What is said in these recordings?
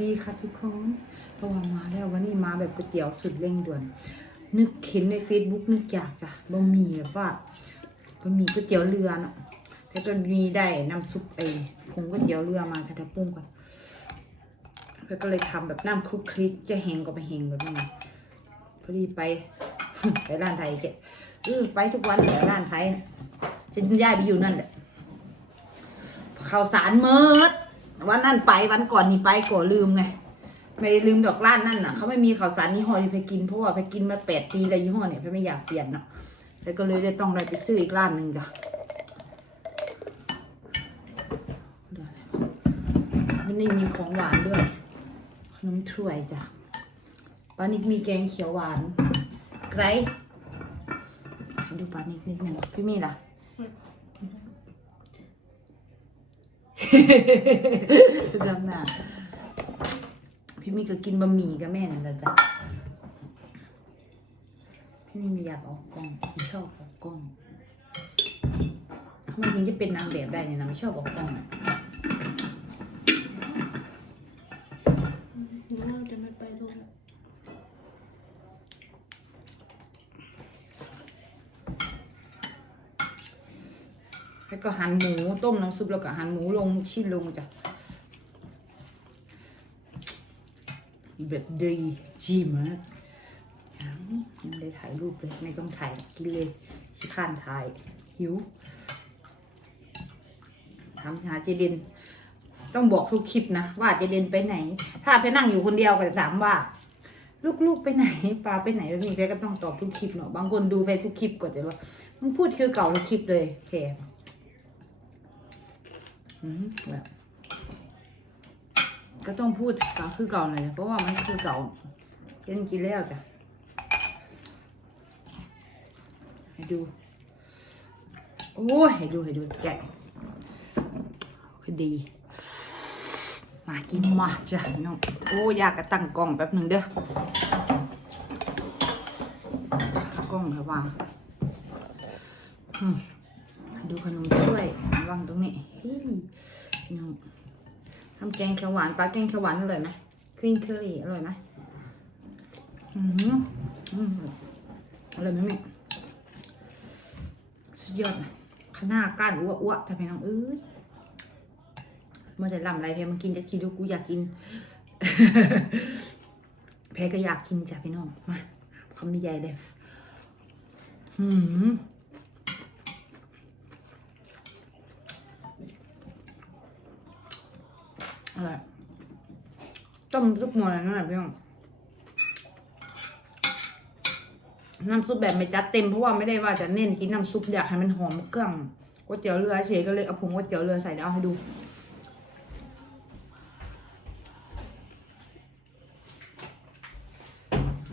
ดีค่ะทุกคนเพราะว่ามาแล้ววันนี้มาแบบก๋วยเตี๋ยวสุดเร่งด่วน นึกเห็นใน Facebook นึกอยากจ้ะบะหมี่แบบว่าบะหมี่ก๋วยเตี๋ยวเรือเนาะแล้วก็มีได้น้ำซุปไอ้ผงก๋วยเตี๋ยวเรือมาค่ะถ้าปรุงก่อนแล้วก็เลยทำแบบน้ำคลุกคลิกจะแหงก็ไปแหงแบบนี้พอดีไปไปร้านไทยแกเออไปทุกวันเลยร้านไทยน่ะฉันย้ายไปอยู่นั่นแหละข่าวสารเมิด วันนั้นไปวันก่อนนี่ไปก่อลืมไง ไม่ได้ลืมดอกล้านนั่นน่ะเขาไม่มีข่าวสารยี่ห้อที่ไปกินเพราะว่าไปกินมาแปดปีแล้วยี่ห้อเนี่ยไปไม่อยากเปลี่ยนเนาะแล้วก็เลยได้ต้องได้ไปซื้ออีกร้านหนึ่งจ้ะมันนี่มีของหวานด้วยขนมถ้วยจ้ะปานิกมีแกงเขียวหวานไกรดูปานิกนิดหนึ่งพี่มีล่ะ จำหน้าพี่มีก็กินบะหมี่กับแม่นั่นแหละจ้ะพี่มีไม่อยากออกกล้องไม่ชอบออกกล้องทำไมถึงจะเป็นนางแบบได้เนี่ยนะไม่ชอบออกกล้องอะ หนูว่าจะไม่ไปโรงแรม แล้วก็หั่นหมูต้มน้ำซุปแล้วก็หั่นหมูลงชิ้นลงจ้ะแบบดีจีมากยังไม่ได้ถ่ายรูปเลย ไม่ต้องถ่ายกินเลยขี้ข้านถ่าย หิวถามหาเจเดนต้องบอกทุกคลิปนะ ว่าเจเดนไปไหน ถ้าไปนั่งอยู่คนเดียวก็จะถามว่า ลูกๆไปไหนปลาไปไหนแล้วมีแกก็ต้องตอบทุกคลิปเนาะบางคนดูไปทุกคลิปก็จะว่ามึงพูดคือเก่าทุกคลิปเลยแพ แบบก็ต้องพูดก่าคือเก่าหน่อยเพราะว่ามันคือเก่าเจเดนกินแล้วจ้ะให้ดู โอ้ยให้ดูให้ดูแกะคือดี มากินมาจ้ะน้องโอ้อยากกระตั้งกล้องแป๊บหนึ่งเด้อกล้องระวังดูขนมถ้วยวางตรงนี้ เฮ้ยน้องทำแกงเขียวหวานปลาแกงเขียวหวานอร่อยไหมครีนเคอรี่อร่อยไหมอืมอืมอร่อยไหมแม่สุดยอดนะขนาก้านอ้วอ้วแต่พี่น้องเอ้ยเมื่อแต่ลำไรเพียมันกินจะคิดดูกูอยากกิน แพ้ก็อยากกินจ้ะพี่น้องมาคำไม่ใหญ่เลยหืม อะไรต้มซุปหมดเลยนั่นแหละพี่น้องน้ำซุปแบบไม่จัดเต็มเพราะว่าไม่ได้ว่าจะเน้นกินน้ำซุปอยากให้มันหอมเครื่องก๋วยเตี๋ยวเรือเฉยก็เลยเอาผงก๋วยเตี๋ยวเรือใส่เดี๋ยวให้ดู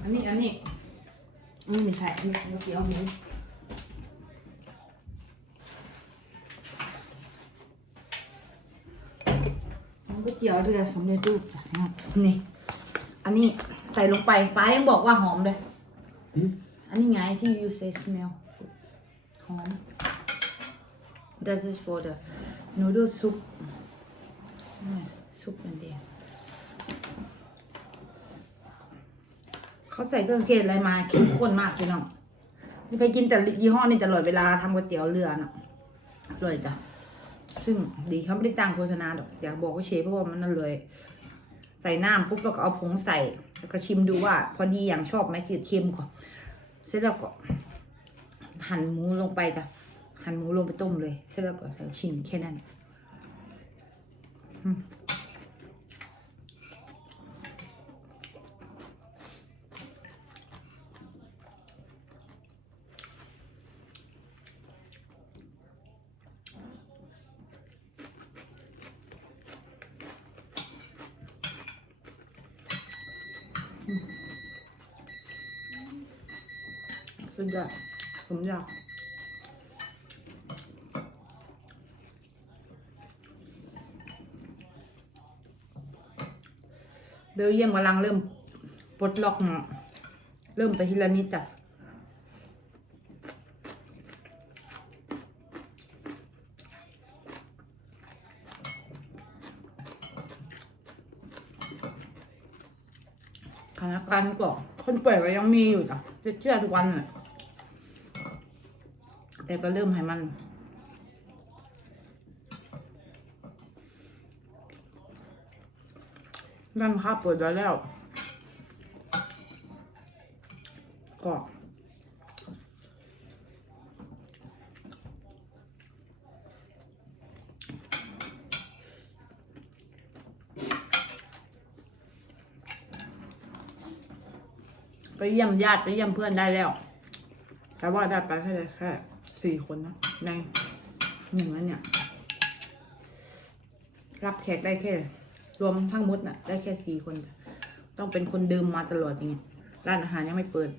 อันนี้อันนี้อันนี้ไม่ใช่อันนี้ก๋วยเตี๋ยวหมูก๋วยเตี๋ยวเรือสำเร็จรูปจ้ะนี่ อันนี้ใส่ลงไปป้ายังบอกว่าหอมเลยอันนี้ไงที่ you say smell หอม That is for the noodle soup นี่ซุปมันเดียวเขาใส่เครื่องเทศอะไรมาเข้มข้นมากพี่น้องนี่ไปกินแต่ยี่ห้อนี่ตลอดเวลาทำก๋วยเตี๋ยวเรือน่ะอร่อยจ้ะ ซึ่งดีเขาไม่ได้จ้างโฆษณาหรอกอยากบอกก็เชฟเพราะว่ามันนั่นเลย ใส่น้ำปุ๊บแล้วก็เอาผงใส่ แล้วก็ชิมดูว่า พอดีอย่างชอบไหมจืดเค็มก่อนเสร็จแล้วก็ หั่นหมูลงไปจ้ะหั่นหมูลงไปต้มเลย เสร็จแล้วก็ใส่ชิมแค่นั้น สุดยอดสมยเบลเยียมกำลังเริ่มปลดล็อกเริ่มไปทีละนิดจ้ะคณะการก่อคนเป่วยก็ยังมีอยู่จ้ะเชื่อทุกวันเลย แต่ก็เริ่มให้มัน ร้านค้าเปิดไว้แล้วก็ไปเยี่ยมญาติไปเยี่ยมเพื่อนได้แล้ว แต่ว่าได้ไปแค่แค่ สี่คนนะในหนึ่งนั้นเนี่ย รับแขกได้แค่ รวมทั้งหมดน่ะ ได้แค่สี่คน ต้องเป็นคนเดิมมาตลอดอย่างเงี้ยร้านอาหารยังไม่เปิด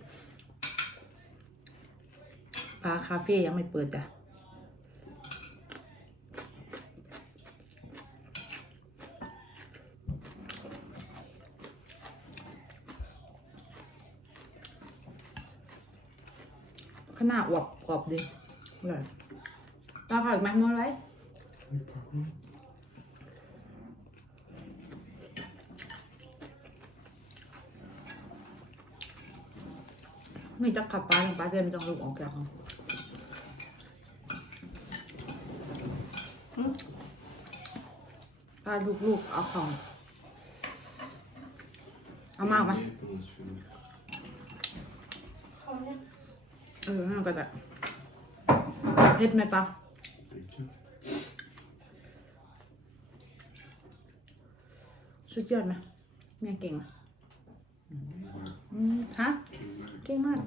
ปลาคาเฟ่ยังไม่เปิดจ้ะขนาดอวบกรอบดี ร่อยปลาผักไหมมอไรไม่จะขับปลาลงปลาเต็มต้องลุกออกจากห้องอืมปลาลูกๆเอาของ เอามากไหมเขาเนี่ยเออน่าก็ได้ เผ็ดไหมปะสุดยอดไหมแม่เก่งไหมฮะ เก่งมาก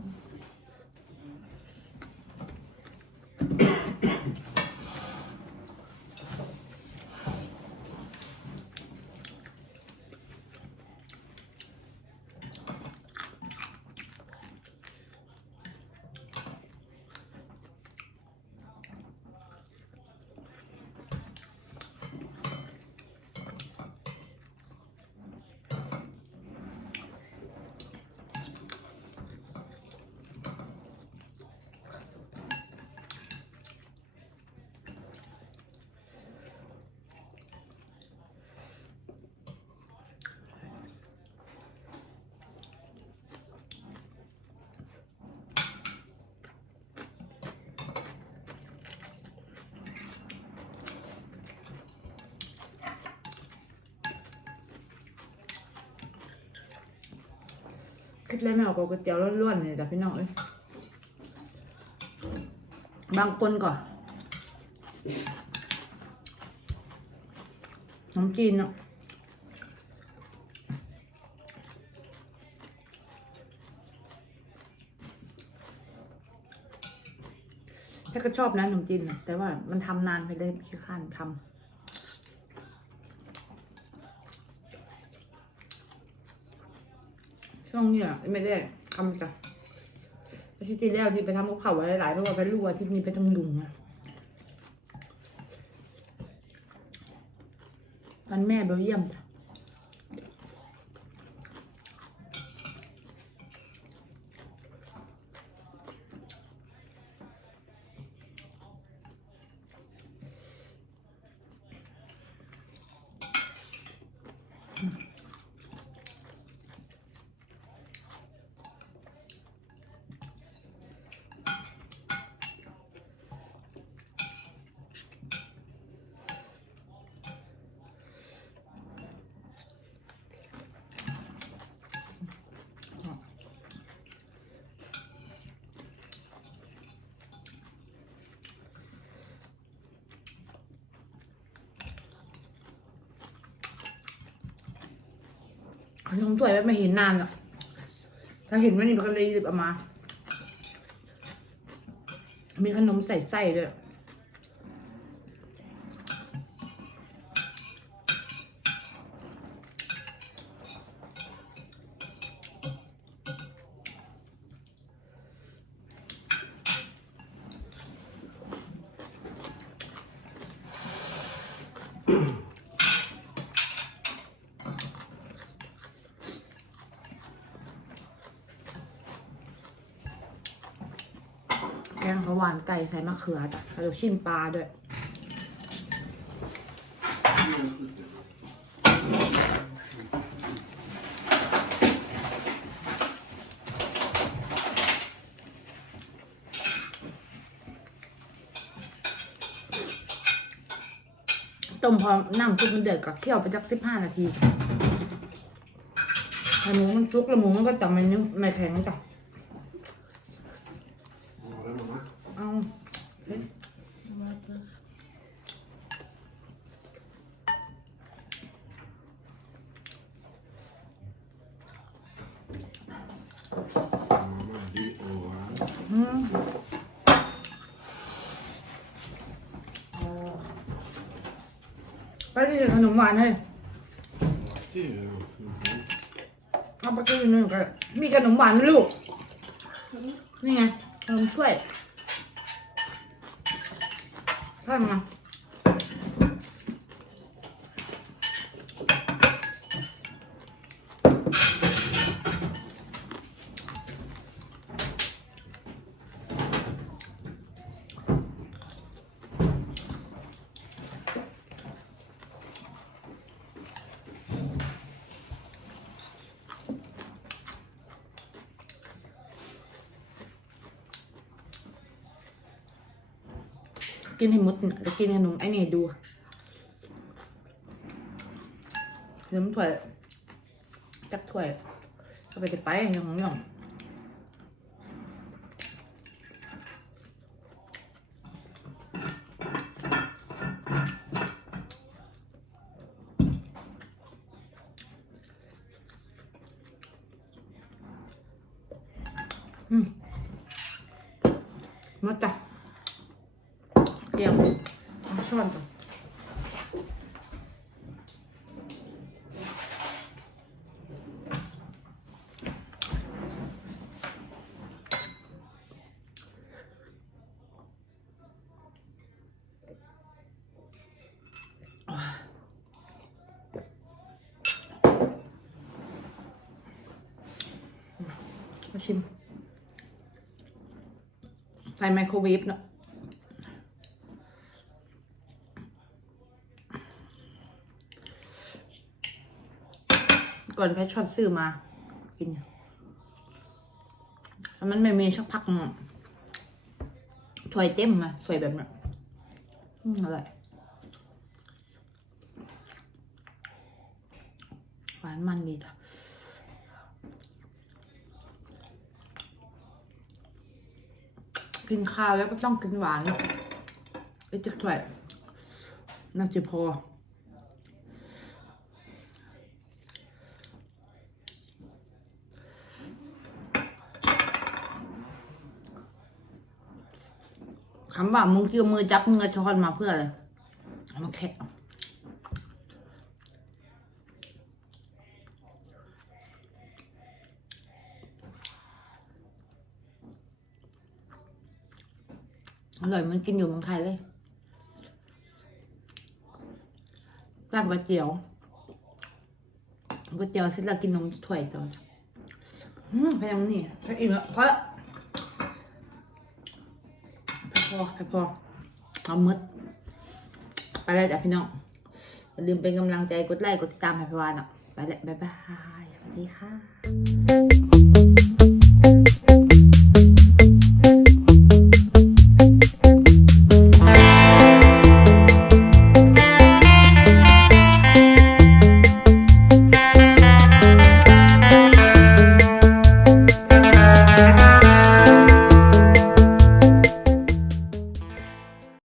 คิดเลยไม่ออกกับก๋วยเตี๋ยวล้วนๆเลยจ้ะพี่น้องเอ้ยบางคนก่อนน้ำจีนเนาะแค่ก็ชอบนะขนมจีนนะแต่ว่ามันทำนานไปเลยขี้ข้านทำ ช่วงนี้อะไม่ได้ทำจ้ะอาทิตย์ที่แล้วที่ไปทำกับเขาไว้หลายๆเพราะว่าไปรู้ว่าอาทิตย์นี้ไปทำลุงอะวันแม่เบลเยี่ยมจ้ะ ขนมถ้วยไม่เห็นนานหรอกถ้าเห็นวันนี้มันก็เลยหยิบเออกมา มีขนมใส่ไส้ด้วย หวานไก่ใส่มะเขือจ้แล้วลูชิมปลาด้วย ต้มพอน้ำซุปมันเดือดก็เคี่ยวไปจักสิบห้านาทีแต่หมูมันซุกแล้วหมูมันก็จะไม่ไม่แข็งจ้ะ กินขนมหวานเลย Det är över. เอาไปกินหนึ่งกันมีขนมหวานลูก นี่ไงขนมถ้วยทอดมา กินให้หมดเนี่ยจะกินขนมไอ้นี่ดูขนมถ้วยจักถ้วยก็ไปจะไปอย่างของหย่องอืมหมดจ้ะ เดี๋ยวช้อนก่อนมาชิมใส่ไมโครเวฟเนาะ ก่อนแพชชอบซื้อมา กินแล้วมันไม่มีสักพักหนึ่งถวยเต็มมาถ้วยแบบนั้นอืมอร่อยหวานมันดีจ้ะกินข้าวแล้วก็ต้องกินหวานไอ้จักถ้วยน่าจะพอ คำว่ามึงเกี่ยวมือจับมึงกระช้อนมาเพื่ออะไรเอามาแคะอร่อยมันกินอยู่เมืองไทยเลยร้านก๋วยเตี๋ยวก๋วยเตี๋ยวเสร็จแล้วกินนมถ้วยต่อจ้ะอืมพยายามนี่พออิ่มแล้วพอละ พอให้พอเอามืดไปแล้วจ้ะพี่น้องอย่าลืมเป็นกำลังใจกดไลค์กดติดตามให้พวานอะไปแล้วบ๊ายบายสวัสดีค่ะ